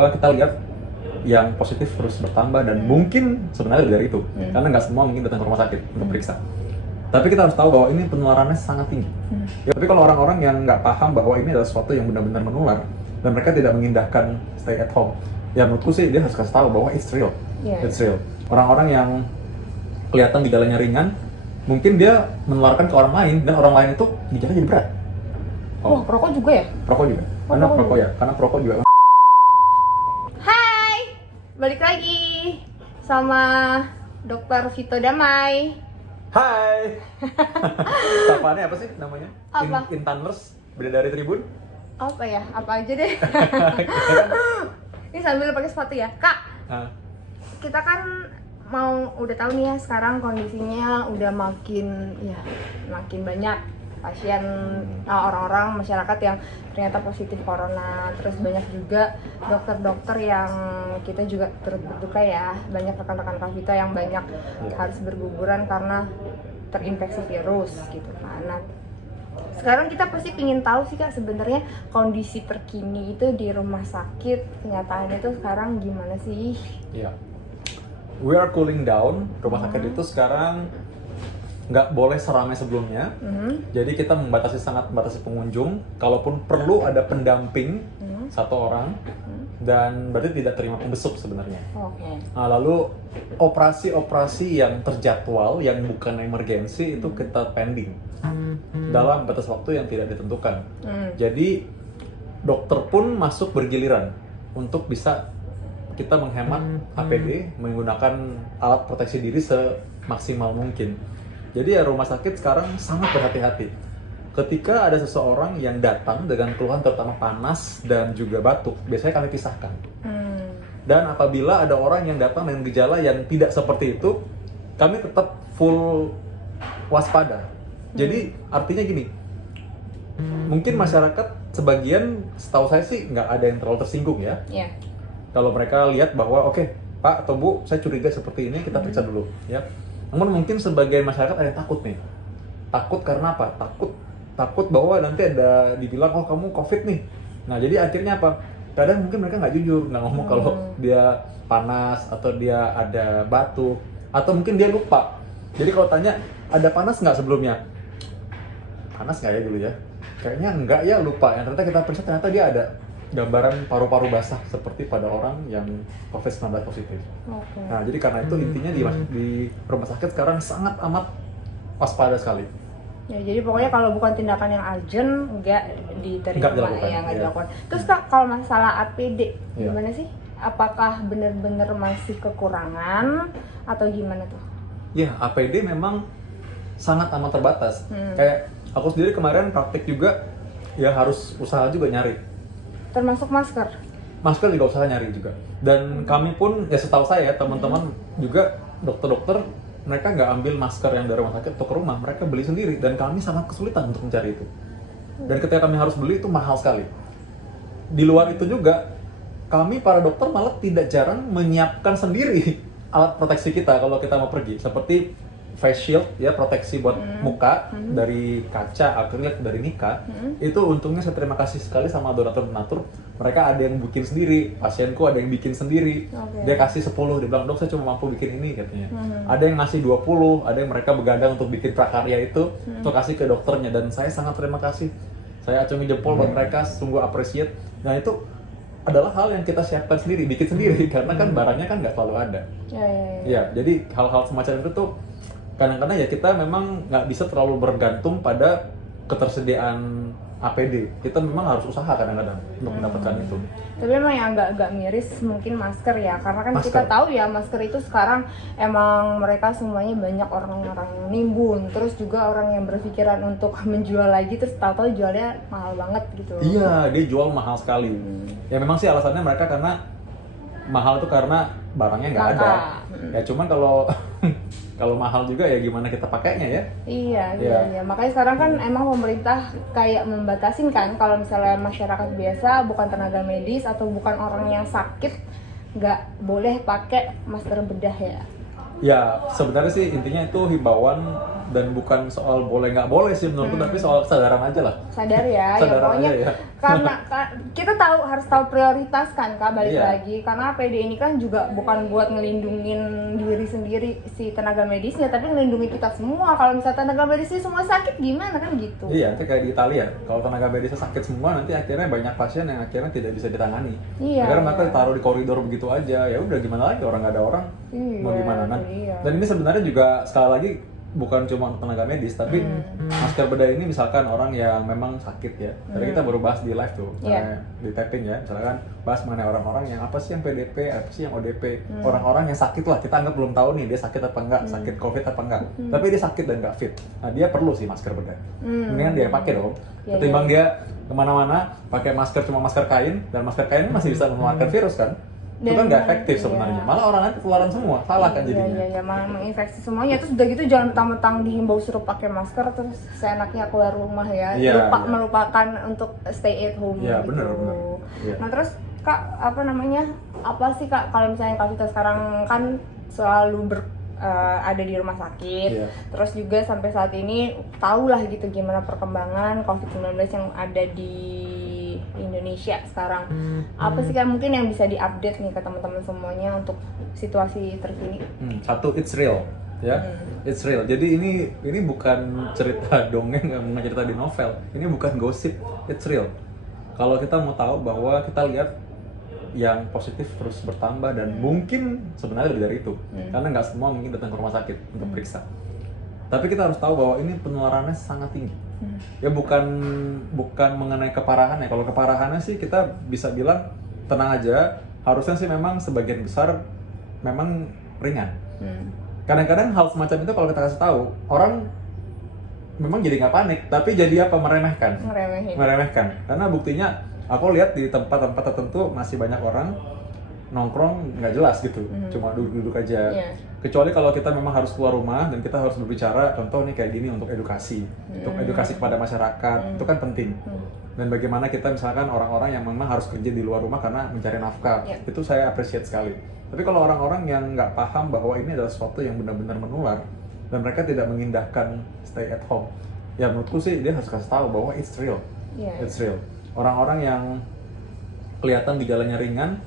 Kalau kita lihat yang positif terus bertambah dan mungkin sebenarnya dari itu, karena nggak semua mungkin datang ke rumah sakit untuk periksa. Tapi kita harus tahu bahwa ini penularannya sangat tinggi. Ya, tapi kalau orang-orang yang nggak paham bahwa ini adalah sesuatu yang benar-benar menular dan mereka tidak mengindahkan stay at home, ya menurutku sih dia harus kasih tahu bahwa it's real. It's real. Orang-orang yang kelihatan gejalanya ringan, mungkin dia menularkan ke orang lain dan orang lain itu gejalanya jadi berat. Oh, perokok juga ya? Perokok juga. Karena perokok ya, karena perokok juga. Hai, balik lagi sama Dokter Vito Damai. Hai. Sapaannya apa sih namanya? Apa? Intaners, Bidadari Tribun. Apa ya? Apa aja deh. Ini sambil pakai sepatu ya, Kak. Kita kan udah tahu nih ya sekarang kondisinya udah makin banyak pasien, orang-orang masyarakat yang ternyata positif corona. Terus banyak juga dokter-dokter yang kita juga turut berduka ya, banyak rekan-rekan Kak Vito yang banyak harus berguguran karena terinfeksi virus gitu kan. Nah, sekarang kita pasti ingin tahu sih Kak, sebenarnya kondisi terkini itu di rumah sakit, kenyataannya itu sekarang gimana sih? Iya. We are cooling down. Rumah sakit itu sekarang nggak boleh seramai sebelumnya. Jadi kita sangat membatasi pengunjung. Kalaupun perlu ada pendamping satu orang, dan berarti tidak terima pembesuk sebenarnya. Nah, lalu operasi-operasi yang terjadwal, yang bukan emergensi itu kita pending dalam batas waktu yang tidak ditentukan. Jadi dokter pun masuk bergiliran untuk bisa kita menghemat APD, menggunakan alat proteksi diri semaksimal mungkin. Jadi ya rumah sakit sekarang sangat berhati-hati. Ketika ada seseorang yang datang dengan keluhan terutama panas dan juga batuk, biasanya kami pisahkan. Dan apabila ada orang yang datang dengan gejala yang tidak seperti itu, kami tetap full waspada. Jadi artinya gini, mungkin masyarakat sebagian, setahu saya sih nggak ada yang terlalu tersinggung ya. Kalau mereka lihat bahwa oke, Pak atau Bu, saya curiga seperti ini, kita periksa dulu ya. Namun mungkin sebagian masyarakat ada yang takut nih. Takut karena apa? Takut bahwa nanti ada dibilang, oh kamu COVID nih. Nah jadi akhirnya apa? Kadang mungkin mereka nggak jujur, nggak ngomong kalau dia panas atau dia ada batuk, atau mungkin dia lupa. Jadi kalau tanya, ada panas nggak sebelumnya? Panas nggak ya dulu ya? Kayaknya enggak ya, lupa. Yang ternyata kita periksa ternyata dia ada gambaran paru-paru basah seperti pada orang yang COVID-19 positif. Nah, jadi karena itu intinya di rumah sakit sekarang sangat amat waspada sekali. Ya, jadi pokoknya kalau bukan tindakan yang urgent nggak diterima, nggak dilakukan. Terus Kak, kalau masalah APD gimana sih? Apakah benar-benar masih kekurangan atau gimana tuh? Ya, APD memang sangat amat terbatas. Kayak aku sendiri kemarin praktik juga, ya harus usaha juga nyari. Termasuk masker? Masker juga usaha nyari juga. Dan kami pun, ya setahu saya, teman-teman juga dokter-dokter, mereka nggak ambil masker yang dari rumah sakit atau ke rumah, mereka beli sendiri. Dan kami sangat kesulitan untuk mencari itu. Dan ketika kami harus beli, itu mahal sekali. Di luar itu juga, kami para dokter malah tidak jarang menyiapkan sendiri alat proteksi kita kalau kita mau pergi. Seperti face shield, ya proteksi buat muka dari kaca, akrilik, dari Nika. Itu untungnya saya terima kasih sekali sama donatur-donatur. Mereka ada yang bikin sendiri, pasienku ada yang bikin sendiri. Dia kasih 10, dia bilang, dok saya cuma mampu bikin ini katanya. Ada yang ngasih 20, ada yang mereka begadang untuk bikin prakarya itu, untuk kasih ke dokternya. Dan saya sangat terima kasih. Saya acungi jempol buat mereka, sungguh appreciate. Nah itu adalah hal yang kita siapkan sendiri, bikin sendiri, karena kan barangnya kan nggak selalu ada. Ya, jadi hal-hal semacam itu tuh kadang-kadang ya kita memang nggak bisa terlalu bergantung pada ketersediaan APD. Kita memang harus usaha kadang-kadang untuk mendapatkan itu. Tapi memang yang agak miris mungkin masker ya, karena kan Masker. kita tahu ya masker itu sekarang emang mereka semuanya banyak orang-orang yang nimbun, terus juga orang yang berpikiran untuk menjual lagi, terus tahu-tahu jualnya mahal banget gitu. Iya, dia jual mahal sekali. Ya memang sih alasannya mereka karena mahal itu karena barangnya nggak ada. Ya cuman kalau kalau mahal juga ya gimana kita pakainya ya. Iya. Makanya sekarang kan emang pemerintah kayak membatasin kan, kalau misalnya masyarakat biasa, bukan tenaga medis atau bukan orang yang sakit, nggak boleh pakai masker bedah ya. Ya sebenarnya sih intinya itu himbauan dan bukan soal boleh nggak boleh sih menurutku, tapi soal kesadaran aja lah. Sadar ya, ya Sadar pokoknya aja ya. karena kita harus tahu prioritas kan Kak, balik Iya. lagi karena APD ini kan juga bukan buat ngelindungin diri sendiri si tenaga medisnya, tapi ngelindungi kita semua. Kalau misalnya tenaga medisnya semua sakit gimana kan gitu. Iya, nanti kayak di Italia, kalau tenaga medisnya sakit semua, nanti akhirnya banyak pasien yang akhirnya tidak bisa ditangani. Iya, Akhirnya mereka iya. ditaruh di koridor begitu aja, ya udah gimana lagi, orang nggak ada orang, mau Iya, gimana kan? iya. Dan ini sebenarnya juga sekali lagi bukan cuma untuk tenaga medis, tapi masker bedah ini misalkan orang yang memang sakit ya. Tadi kita baru bahas di live tuh, Iya. di tapping ya, misalkan bahas mengenai orang-orang yang apa sih yang PDP, apa sih yang ODP, orang-orang yang sakit lah, kita anggap belum tahu nih dia sakit apa enggak, sakit COVID apa enggak, tapi dia sakit dan nggak fit. Nah dia perlu sih masker bedah. Mendingan dia pakai dong, Iya, ketimbang dia kemana-mana pakai masker cuma masker kain, dan masker kain masih bisa menularkan virus kan. Itu kan nggak efektif sebenarnya, malah orang nanti ketularan semua, salah kan jadinya. Iya, malah menginfeksi semuanya. Terus udah gitu jangan mentang-mentang dihimbau suruh pakai masker terus seenaknya keluar rumah ya. Iya, iya. Melupakan untuk stay at home Iya, gitu. bener. Iya. Nah, terus Kak, apa namanya? Apa sih Kak kalau misalnya Kak Vita sekarang kan selalu ada di rumah sakit. Iya. Terus juga sampai saat ini tahulah gitu gimana perkembangan COVID-19 yang ada di Indonesia sekarang. Apa sih kan mungkin yang bisa diupdate nih ke teman-teman semuanya untuk situasi terkini? Satu, it's real, ya, it's real. Jadi ini bukan cerita dongeng, bukan cerita di novel. Ini bukan gosip, it's real. Kalau kita mau tahu bahwa kita lihat yang positif terus bertambah dan mungkin sebenarnya lebih dari itu, karena nggak semua mungkin datang ke rumah sakit untuk periksa. Tapi kita harus tahu bahwa ini penularannya sangat tinggi. Ya bukan mengenai keparahan ya. Kalau keparahannya sih kita bisa bilang tenang aja. Harusnya sih memang sebagian besar memang ringan. Kadang-kadang hal semacam itu kalau kita kasih tahu orang memang jadi nggak panik, tapi jadi apa, meremehkan. Meremehkan. Karena buktinya aku lihat di tempat-tempat tertentu masih banyak orang nongkrong nggak jelas gitu, cuma duduk-duduk aja. Yeah. Kecuali kalau kita memang harus keluar rumah dan kita harus berbicara, contoh nih kayak gini untuk edukasi kepada masyarakat, itu kan penting. Dan bagaimana kita misalkan orang-orang yang memang harus kerja di luar rumah karena mencari nafkah, itu saya appreciate sekali. Tapi kalau orang-orang yang nggak paham bahwa ini adalah sesuatu yang benar-benar menular dan mereka tidak mengindahkan stay at home, ya menurutku sih dia harus kasih tahu bahwa it's real, it's real. Orang-orang yang kelihatan gejalanya ringan,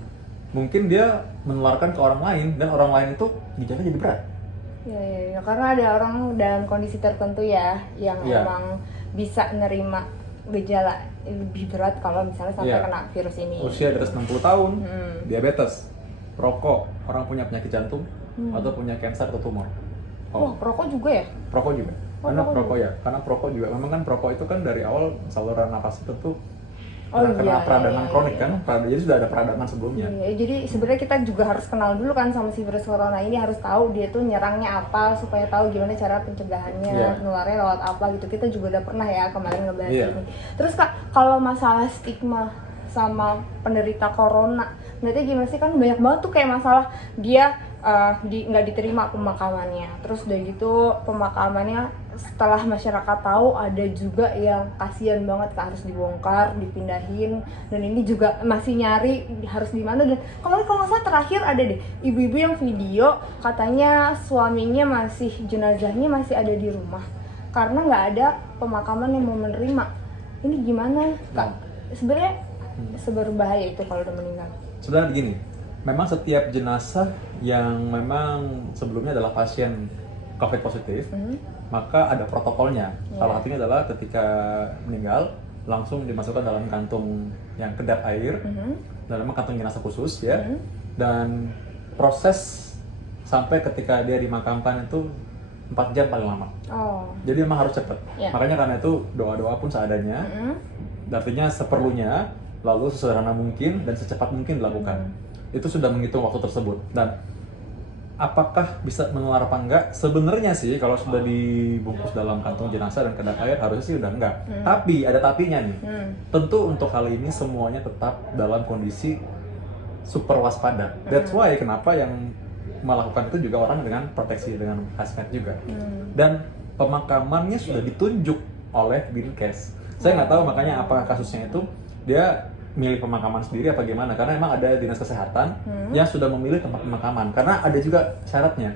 mungkin dia menularkan ke orang lain dan orang lain itu gejalanya jadi berat. Ya, karena ada orang dalam kondisi tertentu ya yang emang bisa nerima gejala lebih berat kalau misalnya sampai kena virus ini. Usia di atas 60 tahun, diabetes, rokok, orang punya penyakit jantung atau punya kanker atau tumor. Oh, perokok juga ya? Perokok juga. Karena perokok juga. Memang kan perokok itu kan dari awal saluran napas itu tuh kena peradangan kronik kan, jadi sudah ada peradangan sebelumnya. Iya, jadi sebenarnya kita juga harus kenal dulu kan sama si virus corona ini, harus tahu dia tuh nyerangnya apa supaya tahu gimana cara pencegahannya, nularnya lewat apa gitu. Kita juga udah pernah ya kemarin ngebahas ini. Terus Kak, kalau masalah stigma sama penderita corona, berarti gimana sih, kan banyak banget tuh kayak masalah dia nggak diterima pemakamannya, terus udah gitu pemakamannya setelah masyarakat tahu ada juga yang kasihan banget harus dibongkar, dipindahin, dan ini juga masih nyari harus di mana. Dan kalau nggak salah terakhir ada deh ibu-ibu yang video katanya suaminya jenazahnya masih ada di rumah karena nggak ada pemakaman yang mau menerima. Ini gimana Kak? Sebenarnya seberbahaya itu kalau udah meninggal? Sebenarnya begini, memang setiap jenazah yang memang sebelumnya adalah pasien COVID positif, maka ada protokolnya. Salah satunya adalah ketika meninggal langsung dimasukkan dalam kantung yang kedap air, dan memang kantung jenazah khusus ya. Dan proses sampai ketika dia dimakamkan itu 4 jam paling lama. Jadi memang harus cepat. Makanya karena itu doa-doa pun seadanya. Artinya seperlunya, lalu sesederhana mungkin dan secepat mungkin dilakukan. Itu sudah menghitung waktu tersebut. Dan apakah bisa menular apa enggak? Sebenarnya sih kalau sudah dibungkus dalam kantung jenazah dan kedap air harusnya sih udah enggak. Tapi ada tapinya nih. Tentu untuk hal ini semuanya tetap dalam kondisi super waspada. That's why kenapa yang melakukan itu juga orang dengan proteksi, dengan hazmat juga. Dan pemakamannya sudah ditunjuk oleh Dinkes. Saya nggak tahu makanya apakah kasusnya itu dia milih pemakaman sendiri apa gimana, karena emang ada dinas kesehatan yang sudah memilih tempat pemakaman, karena ada juga syaratnya.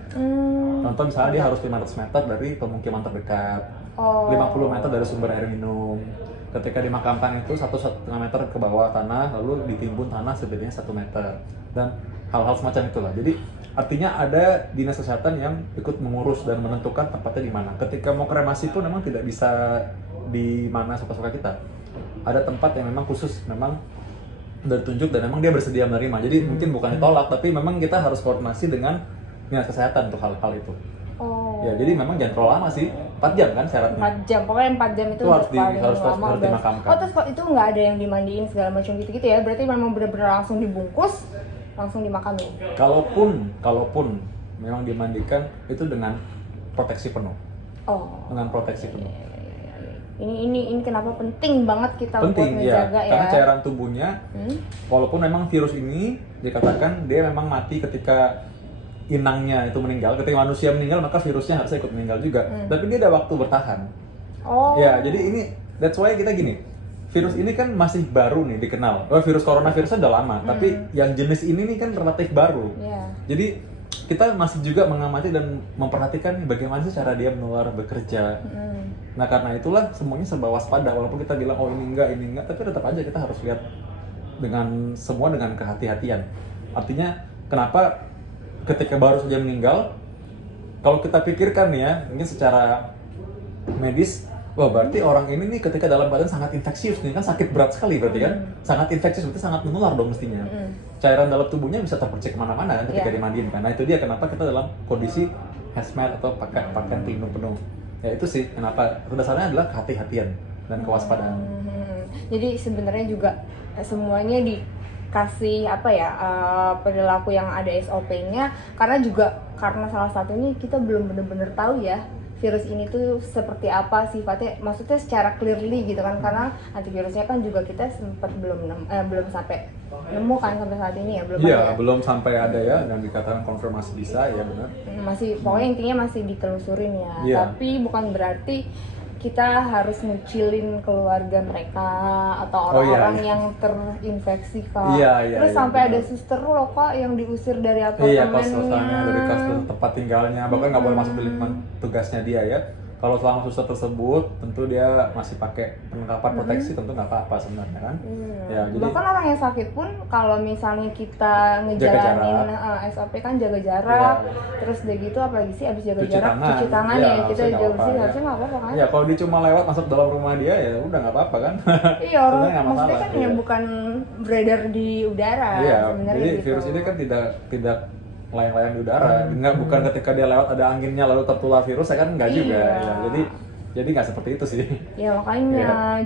Contoh misalnya dia harus 500 meter dari pemukiman terdekat, 50 meter dari sumber air minum. Ketika dimakamkan itu 1,5 meter ke bawah tanah, lalu ditimbun tanah sebenarnya 1 meter, dan hal-hal semacam itulah. Jadi artinya ada dinas kesehatan yang ikut mengurus dan menentukan tempatnya di mana. Ketika mau kremasi pun memang tidak bisa di mana suka-suka kita. Ada tempat yang memang khusus, memang udah ditunjuk dan memang dia bersedia menerima. Jadi mungkin bukan ditolak, tapi memang kita harus koordinasi dengan dinas kesehatan untuk hal-hal itu. Ya, jadi memang jangan terlalu lama sih, 4 jam kan syaratnya. 4 jam, pokoknya 4 jam itu harus lama dimakamkan. Terus itu nggak ada yang dimandiin segala macam gitu-gitu ya? Berarti memang benar-benar langsung dibungkus, langsung dimakamin. Kalaupun memang dimandikan itu dengan proteksi penuh. Dengan proteksi penuh. Ini kenapa penting banget kita buat menjaga ya? Karena cairan tubuhnya, walaupun memang virus ini dikatakan dia memang mati ketika inangnya itu meninggal, ketika manusia meninggal maka virusnya harusnya ikut meninggal juga. Tapi dia ada waktu bertahan. Ya, jadi ini that's why kita gini. Virus ini kan masih baru nih dikenal. Virus coronavirusnya udah lama, tapi yang jenis ini nih kan relatif baru. Jadi kita masih juga mengamati dan memperhatikan nih bagaimana sih cara dia menular, bekerja. Nah, karena itulah semuanya serba waspada. Walaupun kita bilang ini enggak, tapi tetap aja kita harus lihat semua dengan kehati-hatian. Artinya kenapa ketika baru saja meninggal, kalau kita pikirkan nih ya, mungkin secara medis, wah berarti orang ini nih ketika dalam badan sangat infeksius nih, kan sakit berat sekali berarti kan, sangat infeksius, berarti sangat menular dong mestinya. Cairan dalam tubuhnya bisa terpercik kemana-mana kan ketika dimandiin kan. Nah itu dia kenapa kita dalam kondisi hazmat atau pakaian pelindung penuh. Ya itu sih kenapa, dasarnya adalah kehati-hatian dan kewaspadaan. Jadi sebenarnya juga semuanya dikasih perilaku yang ada SOP-nya, karena salah satunya kita belum benar-benar tahu ya virus ini tuh seperti apa sifatnya, maksudnya secara clearly gitu kan, karena antivirusnya kan juga kita sempat belum sampai nemu kan sampai saat ini ya, belum sampai ada ya, dan dikatakan konfirmasi bisa ya benar. Masih pokoknya intinya masih ditelusurin ya. Tapi bukan berarti kita harus ngucilin keluarga mereka atau orang-orang yang terinfeksi Kak. Terus sampai ada suster loh Kak yang diusir dari apartemennya. Kos-kosannya, dari kos tempat tinggalnya, bahkan nggak boleh masuk di lingkungan tugasnya dia ya. Kalau selama suster tersebut, tentu dia masih pakai perlengkapan proteksi, tentu nggak apa-apa sebenarnya kan. Ya, jadi bahkan orang yang sakit pun kalau misalnya kita ngejalanin SOP kan jaga jarak, terus udah gitu apalagi sih abis jaga jarak cuci tangan ya kita jaga bersih, harusnya nggak apa-apa kan. Ya kalau dia cuma lewat masuk dalam rumah dia ya udah nggak apa-apa kan. Iya, orang maksudnya kan ya bukan beredar di udara sebenarnya. Jadi gitu. virus ini kan tidak layang-layang di udara, bukan ketika dia lewat ada anginnya lalu tertular virus, kan enggak juga ya. Jadi nggak seperti itu sih. Ya makanya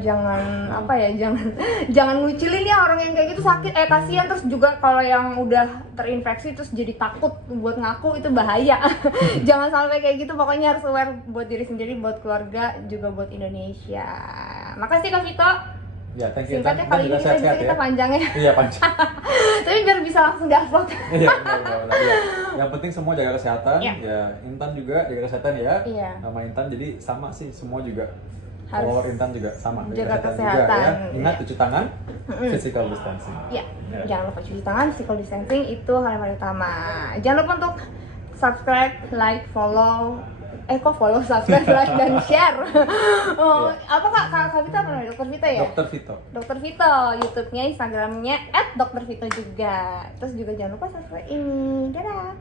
jangan ngucilin ya orang yang kayak gitu, sakit kasihan, terus juga kalau yang udah terinfeksi terus jadi takut buat ngaku, itu bahaya. Jangan sampai kayak gitu, pokoknya harus aware buat diri sendiri, buat keluarga, juga buat Indonesia. Makasih Kak Vito. Ya, thank you. Singkatnya kali ini kita panjangnya. Iya, panjang. Tapi biar bisa langsung di-upload. Iya, benar. Yang penting semua jaga kesehatan. Ya, Intan juga jaga kesehatan ya. Nama Intan, jadi sama sih, semua juga. Follower Intan juga sama. Jaga kesehatan. Juga, ya. Ingat cuci tangan, physical distancing. Iya, jangan lupa cuci tangan, physical distancing itu hal yang paling utama. Jangan lupa untuk subscribe, like, follow. Follow, subscribe, like, dan share. Apa Kak Vito apa namanya? Dr. Vito ya? Dr. Vito, YouTube-nya, Instagram-nya @drvito juga. Terus juga jangan lupa subscribe ini. Dadah!